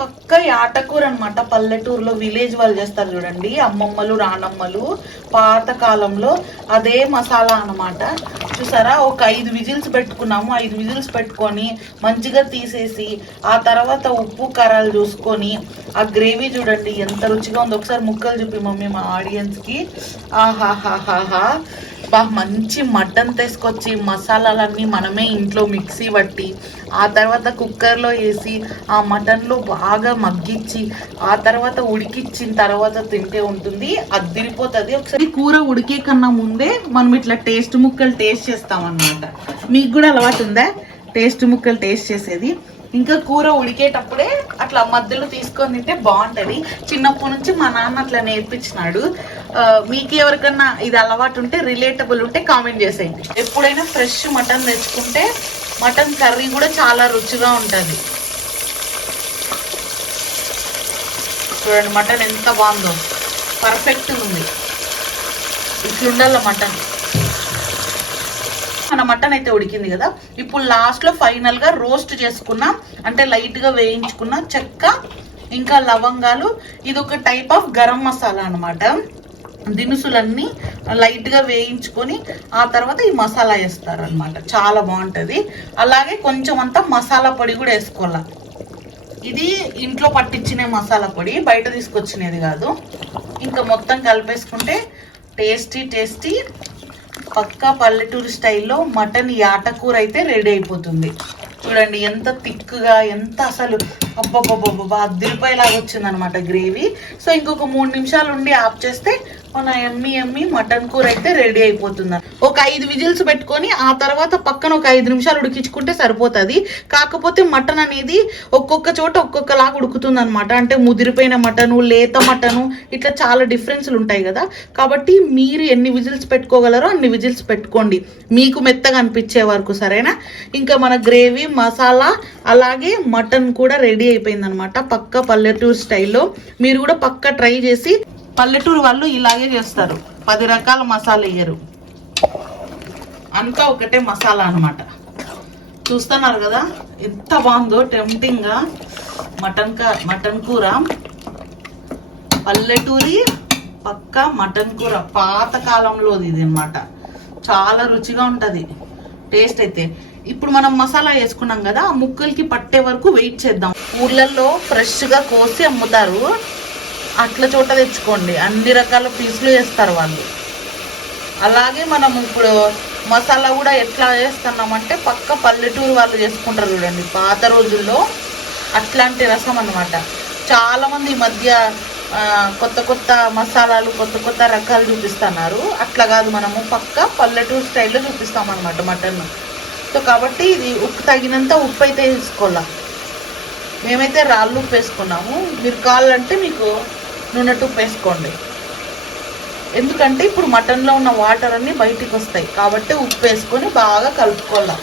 పక్క ఆటకూర అనమాట పల్లెటూరులో విలేజ్ వాళ్ళు చేస్తారు చూడండి. అమ్మమ్మలు రానమ్మలు పాత కాలంలో అదే మసాలా అనమాట చూసారా? ఒక ఐదు విజిల్స్ పెట్టుకున్నాము. ఐదు విజిల్స్ పెట్టుకొని మంచిగా తీసేసి ఆ తర్వాత ఉప్పు కారాలు చూసుకొని ఆ గ్రేవీ చూడండి. ఎంత రుచిగా ఉందో. ఒకసారి ముక్కలు చూపి మమ్మీ మా ఆడియన్స్కి. ఆహాహాహాహా. బా మంచి మటన్ తీసుకొచ్చి మసాలాలన్నీ మనమే ఇంట్లో మిక్సీ పట్టి ఆ తర్వాత కుక్కర్లో వేసి ఆ మటన్లో బాగా మగ్గించి ఆ తర్వాత ఉడికిచ్చిన తర్వాత తింటే ఉంటుంది అద్దిరిపోతుంది ఒకసారి కూర ఉడికే కన్నా ముందే మనం ఇట్లా టేస్ట్ ముక్కలు టేస్ట్ చేస్తాం అన్నమాట మీకు కూడా అలవాటు ఉందా? టేస్ట్ ముక్కలు టేస్ట్ చేసేది. ఇంకా కూర ఉడికేటప్పుడే అట్లా మధ్యలో తీసుకొని తింటే బాగుంటది. చిన్నప్పటి నుంచి మా నాన్న అట్లా నేర్పించినాడు. మీకు ఎవరికన్నా ఇది అలవాటు ఉంటే రిలేటబుల్ ఉంటే కామెంట్ చేసేయండి. ఎప్పుడైనా ఫ్రెష్ మటన్ తెచ్చుకుంటే మటన్ కర్రీ కూడా చాలా రుచిగా ఉంటుంది. చూడండి మటన్ ఎంత బాగుందో. పర్ఫెక్ట్ ఉంది. ఇట్లుండాల మటన్. మన మటన్ అయితే ఉడికింది కదా. ఇప్పుడు లాస్ట్లో ఫైనల్గా రోస్ట్ చేసుకున్నాం అంటే లైట్గా వేయించుకున్న చెక్క ఇంకా లవంగాలు ఇది ఒక టైప్ ఆఫ్ గరం మసాలా అన్నమాట. దినుసులన్నీ లైట్గా వేయించుకొని ఆ తర్వాత ఈ మసాలా వేస్తారనమాట చాలా బాగుంటుంది. అలాగే కొంచెం అంతా మసాలా పొడి కూడా వేసుకోవాలి. ఇది ఇంట్లో పట్టించిన మసాలా పొడి బయట తీసుకొచ్చినది కాదు. ఇంకా మొత్తం కలిపేసుకుంటే టేస్టీ టేస్టీ పక్కా పల్లెటూరు స్టైల్లో మటన్ యాటకూర అయితే రెడీ అయిపోతుంది. చూడండి ఎంత థిక్గా ఎంత అసలు అబ్బబ్బబ్బబ్బా అద్దరిపోయేలాగా వచ్చిందనమాట గ్రేవీ. సో ఇంకొక మూడు నిమిషాలు ఉండి ఆఫ్ చేస్తే మన ఎమ్మి ఎమ్మి మటన్ కూర అయితే రెడీ అయిపోతుంది ఒక ఐదు విజిల్స్ పెట్టుకొని ఆ తర్వాత పక్కన ఒక ఐదు నిమిషాలు ఉడికించుకుంటే సరిపోతుంది. కాకపోతే మటన్ అనేది ఒక్కొక్క చోట ఒక్కొక్కలాగా ఉడుకుతుంది అనమాట అంటే ముదిరిపోయిన మటను లేత మటను ఇట్లా చాలా డిఫరెన్స్లు ఉంటాయి కదా. కాబట్టి మీరు ఎన్ని విజిల్స్ పెట్టుకోగలరో అన్ని విజిల్స్ పెట్టుకోండి. మీకు మెత్తగా అనిపించే వరకు సరేనా? ఇంకా మన గ్రేవీ మసాలా అలాగే మటన్ కూడా రెడీ అయిపోయింది అనమాట పక్క పల్లెటూరు స్టైల్లో. మీరు కూడా పక్క ట్రై చేసి పల్లెటూరు వాళ్ళు ఇలాగే చేస్తారు. పది రకాల మసాలా వేయరు. అంతా ఒకటే మసాలా అన్నమాట. చూస్తున్నారు కదా? ఎంత బాగుందో టెంప్టింగ్గా మటన్ కా మటన్ కూర. పల్లెటూరి పక్క మటన్ కూర. పాత కాలంలోది ఇది అన్నమాట. చాలా రుచిగా ఉంటుంది. టేస్ట్ అయితే. ఇప్పుడు మనం మసాలా వేసుకున్నాం కదా ఆ ముక్కలకి పట్టే వరకు వెయిట్ చేద్దాం. ఊర్లలో ఫ్రెష్గా కోసి అమ్ముతారు. అట్ల చోట తెచ్చుకోండి. అన్ని రకాల పీసులు వేస్తారు వాళ్ళు. అలాగే మనం ఇప్పుడు మసాలా కూడా ఎట్లా చేస్తున్నామంటే పక్క పల్లెటూరు వాళ్ళు చేసుకుంటారు చూడండి. పాత రోజుల్లో అట్లాంటి రసం అన్నమాట. చాలామంది ఈ మధ్య కొత్త కొత్త మసాలాలు కొత్త కొత్త రకాలు చూపిస్తున్నారు. అట్లా కాదు మనము పక్క పల్లెటూరు స్టైల్లో చూపిస్తామన్నమాట మటన్. సో కాబట్టి ఇది ఉప్పు తగినంత ఉప్పు అయితే వేసుకోవాలా. మేమైతే రాళ్ళు ఉప్పు వేసుకున్నాము. మీరు కావాలంటే మీకు నూనె ఉప్పు వేసుకోండి ఎందుకంటే ఇప్పుడు మటన్లో ఉన్న వాటర్ అన్నీ బయటికి వస్తాయి. కాబట్టి ఉప్పు వేసుకొని బాగా కలుపుకోవాలి.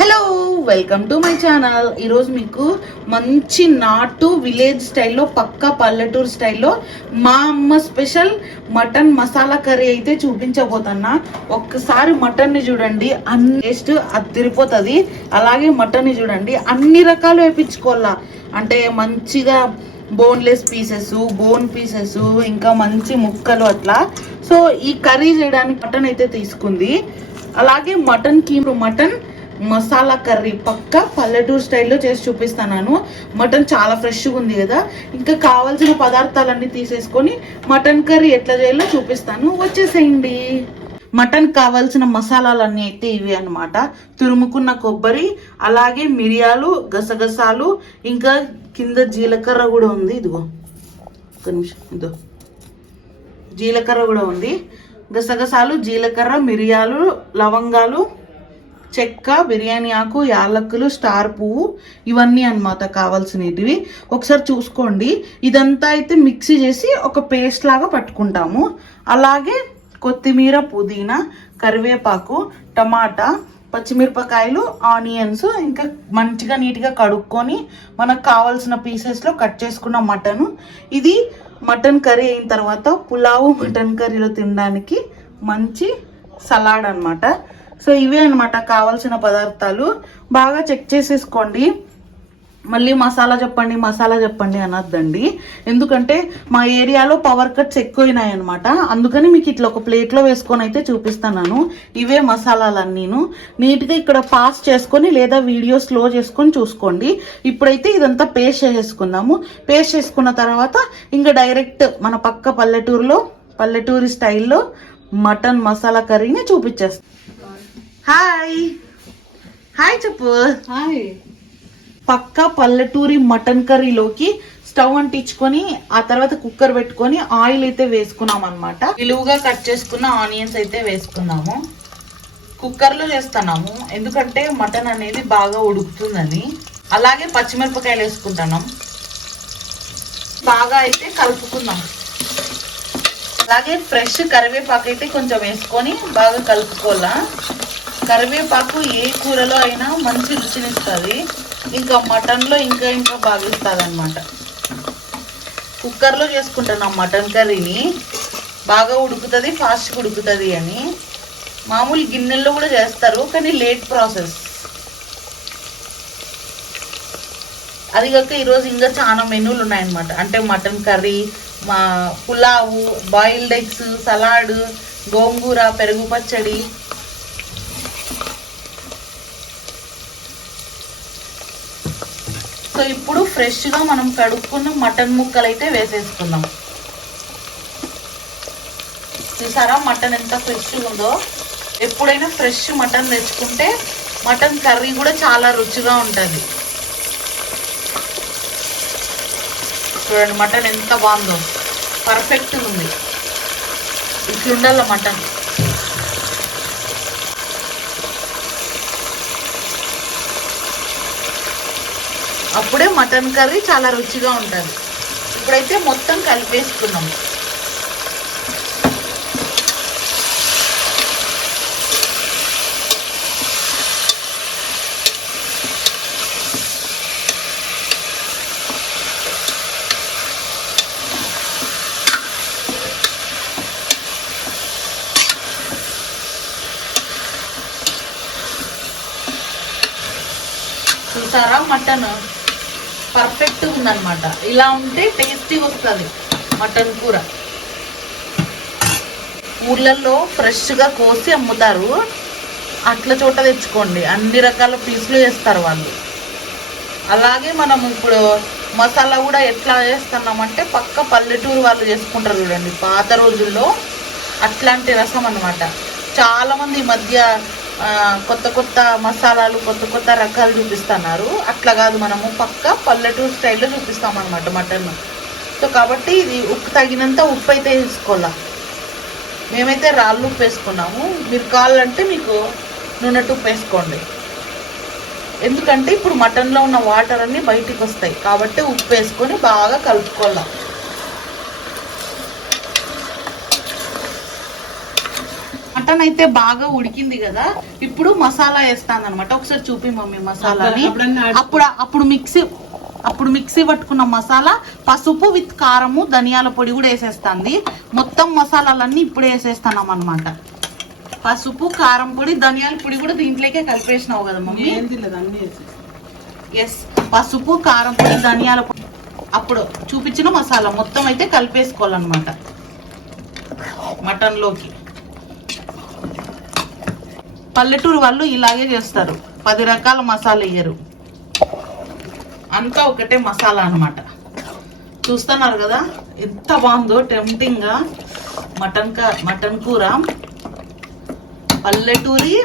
Hello welcome to my channel. ఈరోజు మీకు మంచి నాటు విలేజ్ స్టైల్లో పక్కా పల్లెటూరు స్టైల్లో మా అమ్మ స్పెషల్ మటన్ మసాలా కర్రీ అయితే చూపించబోతున్నా. ఒక్కసారి మటన్ని చూడండి అన్ని టేస్ట్ అదిరిపోతుంది అలాగే మటన్ని చూడండి అన్ని రకాలు వేపించుకోవాలా. అంటే మంచిగా బోన్లెస్ పీసెస్ బోన్ పీసెస్ ఇంకా మంచి ముక్కలు అట్లా. సో ఈ కర్రీ చేయడానికి మటన్ అయితే తీసుకుంది. అలాగే మటన్కి మటన్ మసాలా కర్రీ పక్క పల్లెటూరు స్టైల్లో చేసి చూపిస్తాను మటన్ చాలా ఫ్రెష్గా ఉంది కదా. ఇంకా కావాల్సిన పదార్థాలన్నీ తీసేసుకొని మటన్ కర్రీ ఎట్లా చేయాలో చూపిస్తాను. వచ్చేసేయండి. మటన్ కావాల్సిన మసాలాలన్నీ అయితే ఇవి అన్నమాట. తురుముకున్న కొబ్బరి అలాగే మిరియాలు గసగసాలు ఇంకా కింద జీలకర్ర కూడా ఉంది. ఇదిగో ఒక నిమిషం ఇదో. జీలకర్ర కూడా ఉంది. గసగసాలు జీలకర్ర మిరియాలు లవంగాలు చెక్క బిర్యానీ ఆకు యాలక్కులు స్టార్ పువ్వు ఇవన్నీ అన్నమాట కావాల్సినవి. ఒకసారి చూసుకోండి. ఇదంతా అయితే మిక్సీ చేసి ఒక పేస్ట్ లాగా పట్టుకుంటాము. అలాగే కొత్తిమీర పుదీనా కరివేపాకు టమాటా పచ్చిమిరపకాయలు ఆనియన్స్ ఇంకా మంచిగా నీట్గా కడుక్కొని మనకు కావాల్సిన పీసెస్లో కట్ చేసుకున్న మటను. ఇది మటన్ కర్రీ అయిన తర్వాత పులావు మటన్ కర్రీలో తినడానికి మంచి సలాడ్ అన్నమాట. సో ఇవే అనమాట కావాల్సిన పదార్థాలు. బాగా చెక్ చేసేసుకోండి. మళ్ళీ మసాలా చెప్పండి మసాలా చెప్పండి అనద్దండి. ఎందుకంటే మా ఏరియాలో పవర్ కట్స్ ఎక్కువైనాయి అనమాట అందుకని మీకు ఇట్లా ఒక ప్లేట్లో వేసుకొని అయితే చూపిస్తున్నాను. ఇవే మసాలాలన్నీను. నీట్గా ఇక్కడ పాస్ చేసుకొని లేదా వీడియో స్లో చేసుకొని చూసుకోండి. ఇప్పుడైతే ఇదంతా పేస్ట్ చేసేసుకుందాము. పేస్ట్ చేసుకున్న తర్వాత ఇంకా డైరెక్ట్ మన పక్క పల్లెటూరులో పల్లెటూరి స్టైల్లో మటన్ మసాలా కర్రీని చూపించేస్తాం. హాయ్ హాయ్ చెప్పు హాయ్ పక్కా పల్లెటూరి మటన్ కర్రీలోకి స్టవ్ అంటించుకొని ఆ తర్వాత కుక్కర్ పెట్టుకొని ఆయిల్ అయితే వేసుకున్నాం అనమాట నిలువుగా కట్ చేసుకున్న ఆనియన్స్ అయితే వేసుకున్నాము. కుక్కర్లో చేస్తున్నాము ఎందుకంటే మటన్ అనేది బాగా ఉడుకుతుందని. అలాగే పచ్చిమిరపకాయలు వేసుకుంటున్నాం. బాగా అయితే కలుపుకుందాం. అలాగే ఫ్రెష్ కరివేపాకు అయితే కొంచెం వేసుకొని బాగా కలుపుకోవాలా? కరివేపాకు ఏ కూరలో అయినా మంచి రుచినిస్తుంది. ఇంకా మటన్లో ఇంకా ఇంకా బాగా ఇస్తుంది అనమాట కుక్కర్లో చేసుకుంటున్నాం మటన్ కర్రీని. బాగా ఉడుకుతుంది ఫాస్ట్గా ఉడుకుతుంది అని. మామూలు గిన్నెల్లో కూడా చేస్తారు కానీ లేట్ ప్రాసెస్. అది కాక ఈరోజు ఇంకా చాలా మెనూలు ఉన్నాయన్నమాట. అంటే మటన్ కర్రీ మా పులావు బాయిల్డ్ ఎగ్స్ సలాడ్ గోంగూర పెరుగు పచ్చడి సో ఇప్పుడు ఫ్రెష్గా మనం కడుక్కున్న మటన్ ముక్కలు అయితే వేసేసుకుందాం. చూసారా మటన్ ఎంత ఫ్రెష్గా ఉందో? ఎప్పుడైనా ఫ్రెష్ మటన్ తెచ్చుకుంటే మటన్ కర్రీ కూడా చాలా రుచిగా ఉంటుంది. చూడండి మటన్ ఎంత బాగుందో. పర్ఫెక్ట్గా ఉంది. ఇట్లుండాల మటన్. అప్పుడే మటన్ కర్రీ చాలా రుచిగా ఉంటుంది. ఇప్పుడైతే మొత్తం కలిపేసుకున్నాం. చూసారా మటన్? పర్ఫెక్ట్ ఉందన్నమాట. ఇలా ఉంటే టేస్టీగా వస్తుంది మటన్ కూర. ఊర్లలో ఫ్రెష్గా కోసి అమ్ముతారు. అట్ల చోట తెచ్చుకోండి. అన్ని రకాల పీసులు వేస్తారు వాళ్ళు. అలాగే మనం ఇప్పుడు మసాలా కూడా ఎట్లా చేస్తున్నామంటే పక్క పల్లెటూరు వాళ్ళు చేసుకుంటారు చూడండి. పాత రోజుల్లో అట్లాంటి రసం అన్నమాట. చాలామంది ఈ మధ్య కొత్త కొత్త మసాలాలు కొత్త కొత్త రకాలు చూపిస్తున్నారు. అట్లా కాదు మనము పక్క పల్లెటూరు స్టైల్లో చూపిస్తాం అనమాట మటన్. సో కాబట్టి ఇది ఉప్పు తగినంత ఉప్పు అయితే వేసుకోవాలా. మేమైతే రాళ్ళు ఉప్పు వేసుకున్నాము. మీరు కావాలంటే మీకు నూనె ఉప్పు వేసుకోండి. ఎందుకంటే ఇప్పుడు మటన్లో ఉన్న వాటర్ అన్నీ బయటికి వస్తాయి. కాబట్టి ఉప్పు వేసుకొని బాగా కలుపుకోవాలి. మటన్ అయితే బాగా ఉడికింది కదా ఇప్పుడు మసాలా వేస్తాను అనమాట ఒకసారి చూపి మమ్మీ మసాలాని. అప్పుడు అప్పుడు మిక్సీ అప్పుడు మిక్సీ పట్టుకున్న మసాలా పసుపు విత్ కారము ధనియాల పొడి కూడా వేసేస్తుంది. మొత్తం మసాలాలన్నీ ఇప్పుడు వేసేస్తున్నాం అనమాట పసుపు కారం పొడి ధనియాల పొడి కూడా దీంట్లోకే కలిపేసినావు కదా మమ్మీ? ఎస్ పసుపు కారం పొడి ధనియాల పొడి. అప్పుడు చూపించిన మసాలా మొత్తం అయితే కలిపేసుకోవాలన్నమాట. మటన్లోకి. పల్లెటూరు వాళ్ళు ఇలాగే చేస్తారు. పది రకాల మసాలా వేయరు అంతా ఒకటే మసాలా అన్నమాట. చూస్తున్నారు కదా? ఎంత బాగుందో టెంప్టింగ్గా మటన్ కా మటన్ కూర. పల్లెటూరి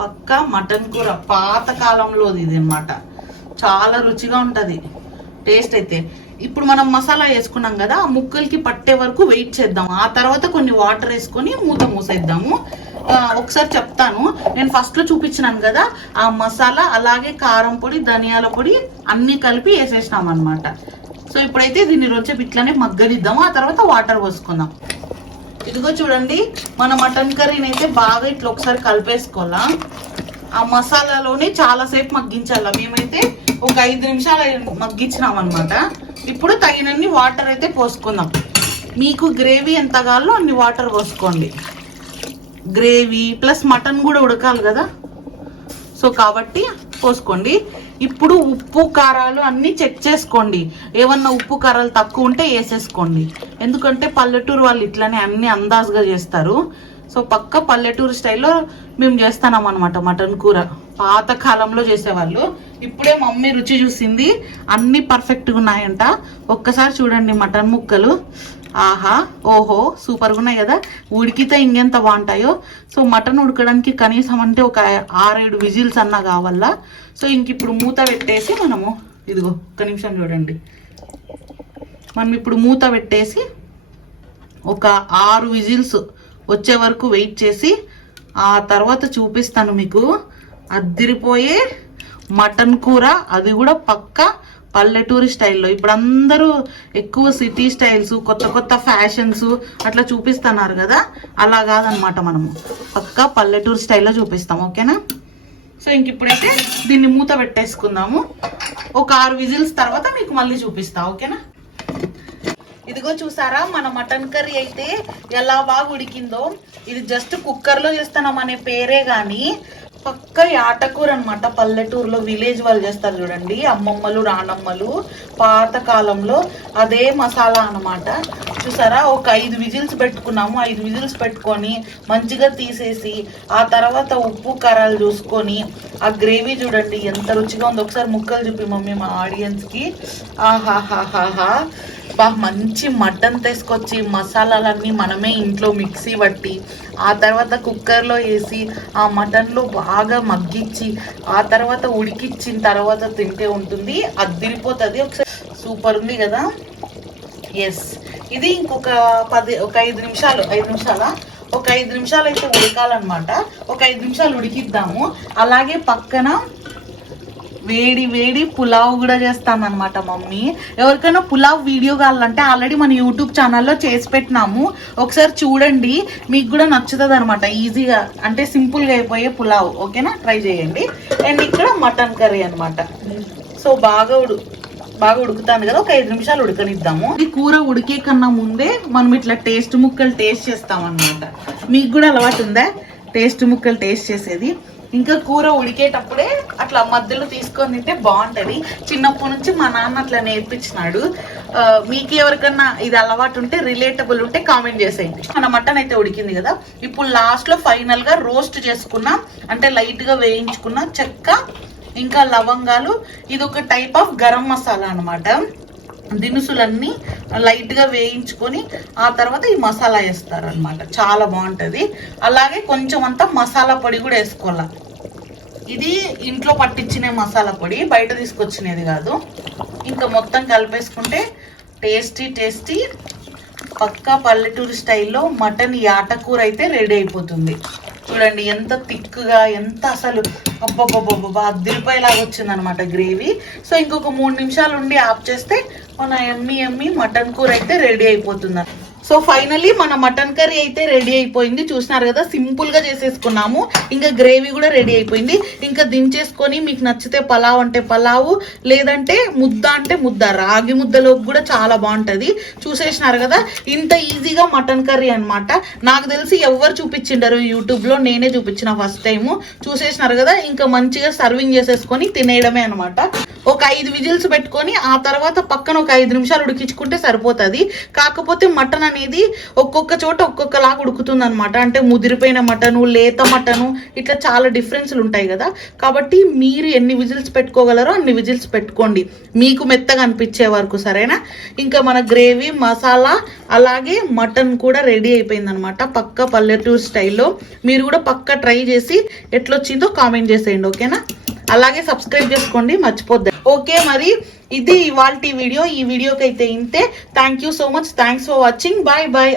పక్క మటన్ కూర పాతకాలంలోది ఇది అన్నమాట. చాలా రుచిగా ఉంటుంది. టేస్ట్ అయితే. ఇప్పుడు మనం మసాలా వేసుకున్నాం కదా ఆ ముక్కలకి పట్టే వరకు వెయిట్ చేద్దాం. ఆ తర్వాత కొన్ని వాటర్ వేసుకొని మూత మూసేద్దాము. ఒకసారి చెప్తాను. నేను ఫస్ట్లో చూపించినాను కదా ఆ మసాలా అలాగే కారం పొడి ధనియాల పొడి అన్ని కలిపి వేసేసినాం అనమాట సో ఇప్పుడైతే దీన్ని రోజు ఇట్లానే మగ్గనిద్దాము. ఆ తర్వాత వాటర్ పోసుకుందాం. ఇదిగో చూడండి మన మటన్ కర్రీని అయితే బాగా ఇట్లా ఒకసారి కలిపేసుకోవాలా. ఆ మసాలాలోనే చాలాసేపు మగ్గించాలా. మేమైతే ఒక ఐదు నిమిషాలు మగ్గించినాం అనమాట ఇప్పుడు తగినన్ని వాటర్ అయితే పోసుకుందాం. మీకు గ్రేవీ ఎంత కావాలో అన్ని వాటర్ పోసుకోండి. గ్రేవీ ప్లస్ మటన్ కూడా ఉడకాలి కదా. సో కాబట్టి పోసుకోండి. ఇప్పుడు ఉప్పు కారాలు అన్నీ చెక్ చేసుకోండి. ఏమన్నా ఉప్పు కారాలు తక్కువ ఉంటే వేసేసుకోండి. ఎందుకంటే పల్లెటూరు వాళ్ళు ఇట్లానే అన్ని అందాజుగా చేస్తారు. సో పక్క పల్లెటూరు స్టైల్లో మేము చేస్తున్నాం అనమాట మటన్ కూర. పాత కాలంలో చేసేవాళ్ళు. ఇప్పుడే మమ్మీ రుచి చూసింది. అన్ని పర్ఫెక్ట్గా ఉన్నాయంట. ఒక్కసారి చూడండి మటన్ ముక్కలు. ఆహా ఓహో సూపర్గా ఉన్నాయి కదా. ఉడికితే ఇంకెంత బాగుంటాయో. సో మటన్ ఉడకడానికి కనీసం అంటే ఒక ఆరేడు విజిల్స్ అన్నా కావాలా? సో ఇంక ఇప్పుడు మూత పెట్టేసి మనము ఇదిగో ఒక్క నిమిషం చూడండి. మనం ఇప్పుడు మూత పెట్టేసి ఒక ఆరు విజిల్స్ వచ్చే వరకు వెయిట్ చేసి ఆ తర్వాత చూపిస్తాను మీకు. అద్దిరిపోయే మటన్ కూర అది కూడా పక్క పల్లెటూరి స్టైల్లో ఇప్పుడు అందరూ ఎక్కువ సిటీ స్టైల్స్ కొత్త కొత్త ఫ్యాషన్స్ అట్లా చూపిస్తున్నారు కదా? అలా కాదనమాట మనము. పక్క పల్లెటూరు స్టైల్లో చూపిస్తాం ఓకేనా? సో ఇంక ఇప్పుడైతే దీన్ని మూత పెట్టేసుకుందాము. ఒక ఆరు విజిల్స్ తర్వాత మీకు మళ్ళీ చూపిస్తా ఓకేనా? ఇదిగో చూసారా మన మటన్ కర్రీ అయితే ఎలా బాగా ఉడికిందో. ఇది జస్ట్ కుక్కర్లో చేస్తున్నాం అనే పేరే కానీ పక్క ఆటకూర అనమాట పల్లెటూరులో విలేజ్ వాళ్ళు చేస్తారు చూడండి. అమ్మమ్మలు నానమ్మలు పాత కాలంలో అదే మసాలా అనమాట చూసారా? ఒక ఐదు విజిల్స్ పెట్టుకున్నాము. ఐదు విజిల్స్ పెట్టుకొని మంచిగా తీసేసి ఆ తర్వాత ఉప్పు కారాలు చూసుకొని ఆ గ్రేవీ చూడండి. ఎంత రుచిగా ఉందో. ఒకసారి ముక్కలు చూపి మమ్మీ మా ఆడియన్స్కి. ఆహాహాహాహా. బా మంచి మటన్ తీసుకొచ్చి మసాలాలన్నీ మనమే ఇంట్లో మిక్సీ పట్టి ఆ తర్వాత కుక్కర్లో వేసి ఆ మటన్లో బాగా మగ్గిచ్చి ఆ తర్వాత ఉడికిచ్చిన తర్వాత తింటే ఉంటుంది. అద్దిరిపోతుంది ఒకసారి సూపర్ ఉంది కదా? ఎస్ ఇది ఇంకొక పది ఒక ఐదు నిమిషాలు ఐదు నిమిషాల? ఒక ఐదు నిమిషాలు అయితే ఉడకాలన్నమాట. ఒక ఐదు నిమిషాలు ఉడికిద్దాము. అలాగే పక్కన వేడి వేడి పులావ్ కూడా చేస్తానన్నమాట మమ్మీ. ఎవరికైనా పులావ్ వీడియో కావాలంటే ఆల్రెడీ మన యూట్యూబ్ ఛానల్లో చేసి పెట్టినాము. ఒకసారి చూడండి మీకు కూడా నచ్చుతుంది అనమాట ఈజీగా అంటే సింపుల్గా అయిపోయే పులావ్. ఓకేనా? ట్రై చేయండి. అండ్ ఇక్కడ మటన్ కర్రీ అనమాట సో బాగా ఉడు బాగా ఉడుకుతాను కదా. ఒక ఐదు నిమిషాలు ఉడకనిద్దాము. ఈ కూర ఉడికే కన్నా ముందే మనం ఇట్లా టేస్ట్ ముక్కలు టేస్ట్ చేస్తాం అనమాట మీకు కూడా అలవాటు ఉందా? టేస్ట్ ముక్కలు టేస్ట్ చేసేది. ఇంకా కూర ఉడికేటప్పుడే అట్లా మధ్యలో తీసుకొని తింటే బాగుంటది. చిన్నప్పటి నుంచి మా నాన్న అట్లా నేర్పించినాడు. మీకు ఎవరికన్నా ఇది అలవాటు ఉంటే రిలేటబుల్ ఉంటే కామెంట్ చేసేయండి. మన మటన్ అయితే ఉడికింది కదా. ఇప్పుడు లాస్ట్లో ఫైనల్గా రోస్ట్ చేసుకున్న అంటే లైట్గా వేయించుకున్న చెక్క ఇంకా లవంగాలు ఇది ఒక టైప్ ఆఫ్ గరం మసాలా అన్నమాట. దినుసులన్నీ లైట్గా వేయించుకొని ఆ తర్వాత ఈ మసాలా వేస్తారు అనమాట చాలా బాగుంటది. అలాగే కొంచెం అంతా మసాలా పొడి కూడా వేసుకోవాలి. ఇది ఇంట్లో పట్టించిన మసాలా పొడి బయట తీసుకొచ్చినది కాదు. ఇంకా మొత్తం కలిపేసుకుంటే టేస్టీ టేస్టీ పక్కా పల్లెటూరు స్టైల్లో మటన్ యాటకూర అయితే రెడీ అయిపోతుంది. చూడండి ఎంత థిక్గా ఎంత అసలు అబ్బబ్బబ్బబ్బా అద్దరిపోయేలాగా వచ్చిందనమాట గ్రేవీ. సో ఇంకొక మూడు నిమిషాలు ఉండి ఆఫ్ చేస్తే మన ఎమ్మి ఎమ్మి మటన్ కూర అయితే రెడీ అయిపోతుంది సో ఫైనలీ మన మటన్ కర్రీ అయితే రెడీ అయిపోయింది. చూసినారు కదా సింపుల్గా చేసేసుకున్నాము. ఇంకా గ్రేవీ కూడా రెడీ అయిపోయింది. ఇంకా దించేసుకొని మీకు నచ్చితే పలావ్ అంటే పలావు లేదంటే ముద్ద అంటే ముద్ద. రాగి ముద్దలోకి కూడా చాలా బాగుంటుంది. చూసేసినారు కదా ఇంత ఈజీగా మటన్ కర్రీ అనమాట నాకు తెలిసి ఎవరు చూపించిండరు యూట్యూబ్లో నేనే చూపించిన ఫస్ట్ టైం చూసేసినారు కదా ఇంకా మంచిగా సర్వింగ్ చేసేసుకొని తినేయడమే అనమాట ఒక ఐదు విజిల్స్ పెట్టుకొని ఆ తర్వాత పక్కన ఒక ఐదు నిమిషాలు ఉడికించుకుంటే సరిపోతుంది. కాకపోతే మటన్ అనేది ఒక్కొక్క చోట ఒక్కొక్కలాగా ఉడుకుతుంది అనమాట అంటే ముదిరిపోయిన మటను లేత మటను ఇట్లా చాలా డిఫరెన్స్లు ఉంటాయి కదా. కాబట్టి మీరు ఎన్ని విజిల్స్ పెట్టుకోగలరో అన్ని విజిల్స్ పెట్టుకోండి. మీకు మెత్తగా అనిపించే వరకు సరేనా? ఇంకా మన గ్రేవీ మసాలా అలాగే మటన్ కూడా రెడీ అయిపోయింది అనమాట పక్క పల్లెటూరు స్టైల్లో. మీరు కూడా పక్క ట్రై చేసి ఎట్లొచ్చిందో కామెంట్ చేసేయండి ఓకేనా? అలాగే సబ్స్క్రైబ్ చేసుకోండి మర్చిపోద్ది. ఓకే మరి ఇది ఇవాళ వీడియో. ఈ వీడియోకి అయితే ఇంతే. Thank you so much thanks for watching bye bye